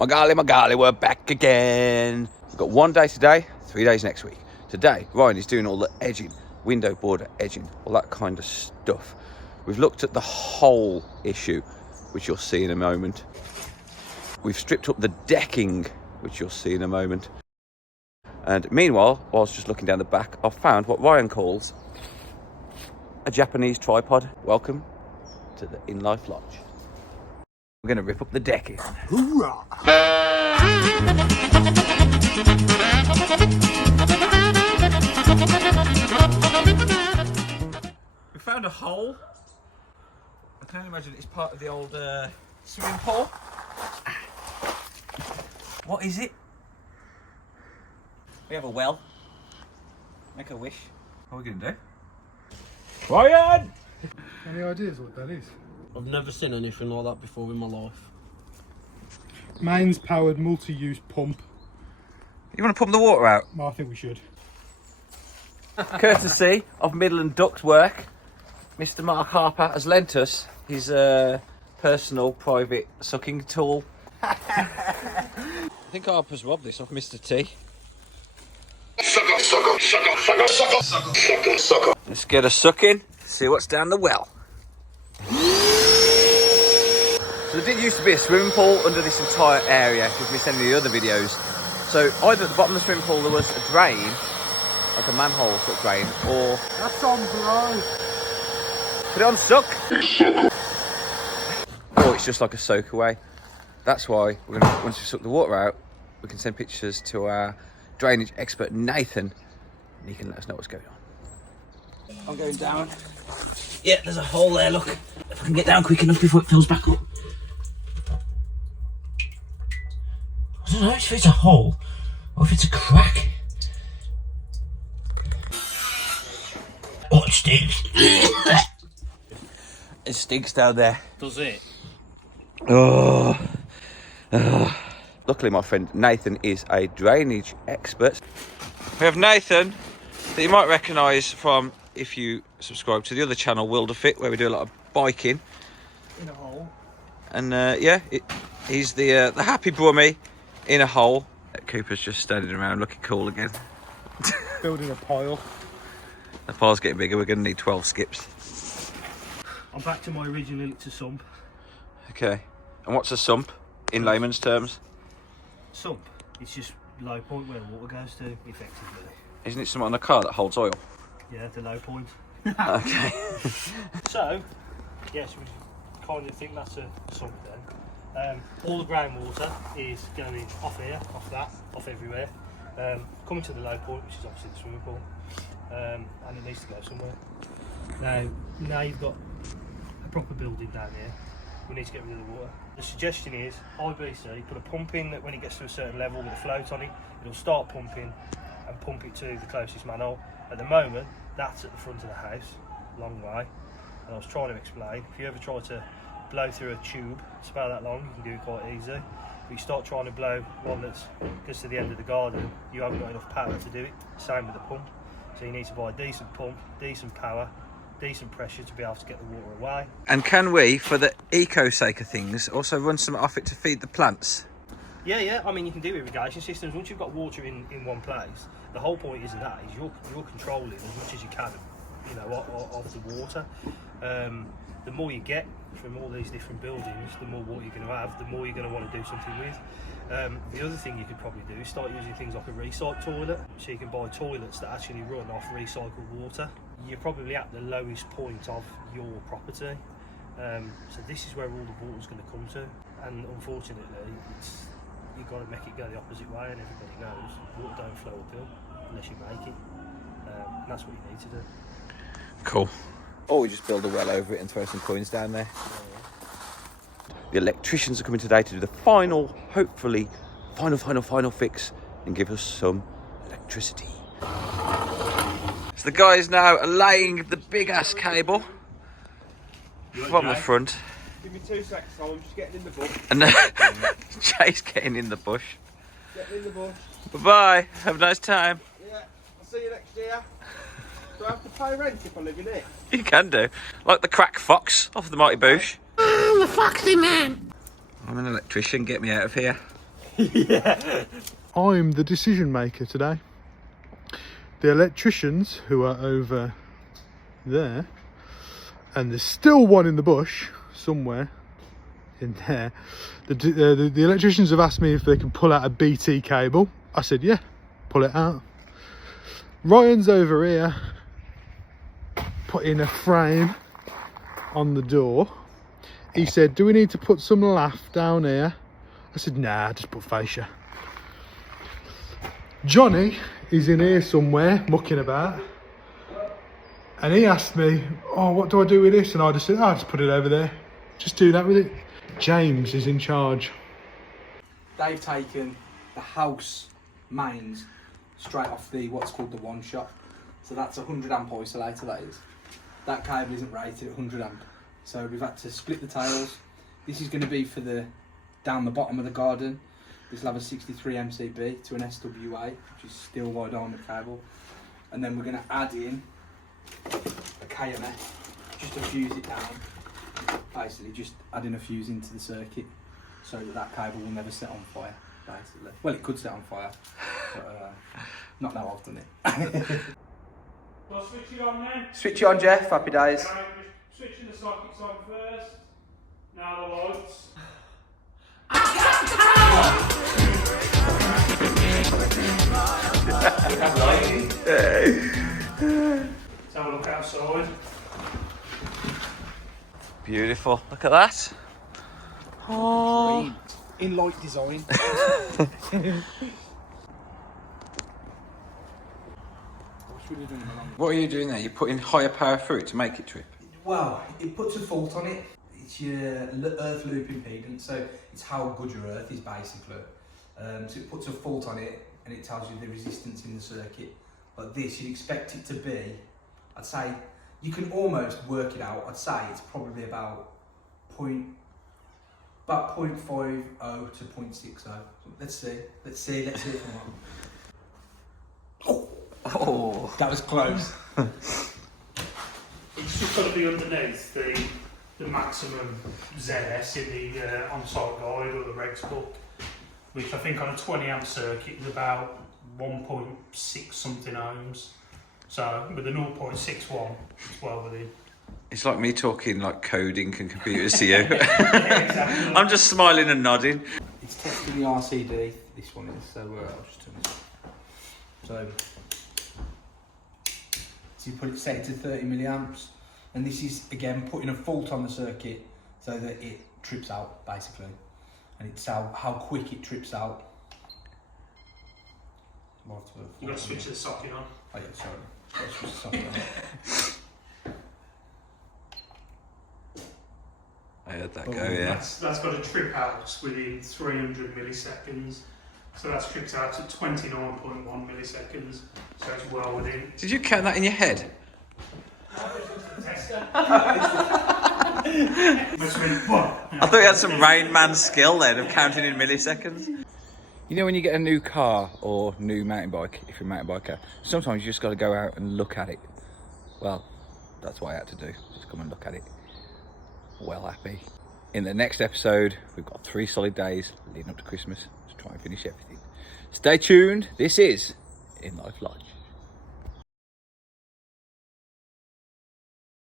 My golly, we're back again. We've got 1 day today, 3 days next week. Today, Ryan is doing all the edging, window border edging, all that kind of stuff. We've looked at the whole issue, which you'll see in a moment. We've stripped up the decking, which you'll see in a moment. And meanwhile, whilst just looking down the back, I've found what Ryan calls a Japanese tripod. Welcome to the inLIFE Lodge. We're going to rip up the decking. Hoorah! We found a hole. I can only imagine it's part of the old swimming pool. What is it? We have a well. Make a wish. What are we going to do? Ryan! Any ideas what that is? I've never seen anything like that before in my life. Mains powered multi-use pump. You want to pump the water out? Well, I think we should. Courtesy of Midland Ductwork, Mr. Mark Harper has lent us his personal private sucking tool. I think Harper's robbed this off Mr. T. Let's get a suck in, see what's down the well. So there did used to be a swimming pool under this entire area, if you've missed any of the other videos. So either at the bottom of the swimming pool there was a drain, like a manhole sort of drain, or... That's on blow. Put it on suck. Or it's just like a soak away. That's why we're gonna, once we suck the water out, we can send pictures to our drainage expert Nathan, and he can let us know what's going on. I'm going down. Yeah, there's a hole there, look. If I can get down quick enough before it fills back up. I don't know if it's a hole or if it's a crack. Oh, it stinks. It stinks down there. Does it? Oh. Luckily, my friend Nathan is a drainage expert. We have Nathan, that you might recognise from if you subscribe to the other channel, Wilderfit, where we do a lot of biking. In a hole. And he's the happy brummy in a hole. Cooper's just standing around looking cool again. Building a pile. The pile's getting bigger, we're going to need 12 skips. I'm back to my original to sump. Okay, and what's a sump in layman's terms? Sump? It's just low point where water goes to, effectively. Isn't it something on a car that holds oil? Yeah, the low point. Okay. So, yes, we kind of think that's a sump then. All the groundwater is going off here, off that, off everywhere, coming to the low point, which is obviously the swimming pool, and it needs to go somewhere. Now you've got a proper building down here, we need to get rid of the water. The suggestion is, IBC, put a pump in that when it gets to a certain level with a float on it, it'll start pumping and pump it to the closest manhole. At the moment, that's at the front of the house, long way, and I was trying to explain, if you ever try to blow through a tube, it's about that long, you can do it quite easy. But you start trying to blow one that goes to the end of the garden, you haven't got enough power to do it. Same with the pump. So you need to buy a decent pump, decent power, decent pressure to be able to get the water away. And can we, for the eco sake of things, also run some off it to feed the plants? Yeah, I mean you can do irrigation systems. Once you've got water in one place, the whole point is you're controlling as much as you can, you know, of the water. The more you get from all these different buildings, the more water you're going to have, the more you're going to want to do something with. The other thing you could probably do is start using things like a recycled toilet, so you can buy toilets that actually run off recycled water. You're probably at the lowest point of your property, so this is where all the water's going to come to, and unfortunately you've got to make it go the opposite way, and everybody knows water don't flow uphill unless you make it, and that's what you need to do. Cool. Or we just build a well over it and throw some coins down there. The electricians are coming today to do the final, hopefully, final fix and give us some electricity. So the guys now are laying the big ass cable from the front. Give me 2 seconds, I'm just getting in the bush. And Jay's getting in the bush. Getting in the bush. Bye-bye, have a nice time. Yeah, I'll see you next year. Do I have to pay rent if I live in it? You can do. Like the crack fox off the Mighty Boosh. I'm a foxy man. I'm an electrician, get me out of here. Yeah. I'm the decision maker today. The electricians who are over there, and there's still one in the bush somewhere in there. The electricians have asked me if they can pull out a BT cable. I said, yeah, pull it out. Ryan's over here putting a frame on the door. He said, do we need to put some lath down here? I said, nah, just put fascia. Johnny is in here somewhere mucking about, and he asked me, oh, what do I do with this? And I just said, oh, just put it over there, just do that with it. James is in charge. They've taken the house mains straight off the what's called the one shot, so that's a 100 amp isolator. That is, that cable isn't rated at 100 amp, so we've had to split the tails. This is going to be for the down the bottom of the garden. This will have a 63 MCB to an SWA, which is steel wide diameter cable, and then we're going to add in a KMF just to fuse it down. Basically, just adding a fuse into the circuit so that cable will never set on fire. Basically, well, it could set on fire, but not now I've done it. Well, switch it on then. Switch it on, Jeff. Happy days. Right, just switching the sockets on first. Now the lights. Let's have a look outside. Beautiful. Look at that. Oh. inLIFE design. What are you doing there? You're putting higher power through it to make it trip. Well, it puts a fault on it. It's your earth loop impedance, so it's how good your earth is basically. So it puts a fault on it and it tells you the resistance in the circuit. Like this, you'd expect it to be, I'd say, you can almost work it out. I'd say it's probably about 0.50 to 0.60. Let's see if I'm on. Oh, that was close. It's just got to be underneath the maximum ZS in the on-site guide or the regs book, which I think on a 20 amp circuit is about 1.6 something ohms. So with a 0.61, it's well within. It's like me talking like coding and computers to you. Yeah, exactly. I'm just smiling and nodding. It's testing the RCD, this one is, so I'll just turn this on. So you put it set it to 30 milliamps, and this is again putting a fault on the circuit so that it trips out basically, and it's how quick it trips out. You've got to switch the socket on. Oh yeah, sorry. Got to switch the socket on. I heard that go, yeah. That's got to trip out within 300 milliseconds. So that's tripped out at 29.1 milliseconds. So it's well within. Did you count that in your head? I thought you had some Rain Man skill then of counting in milliseconds. You know when you get a new car or new mountain bike, if you're a mountain biker, sometimes you just got to go out and look at it. Well, that's what I had to do, just come and look at it. Well happy. In the next episode, we've got 3 solid days leading up to Christmas to try and finish everything. Stay tuned. This is inLIFE Lodge.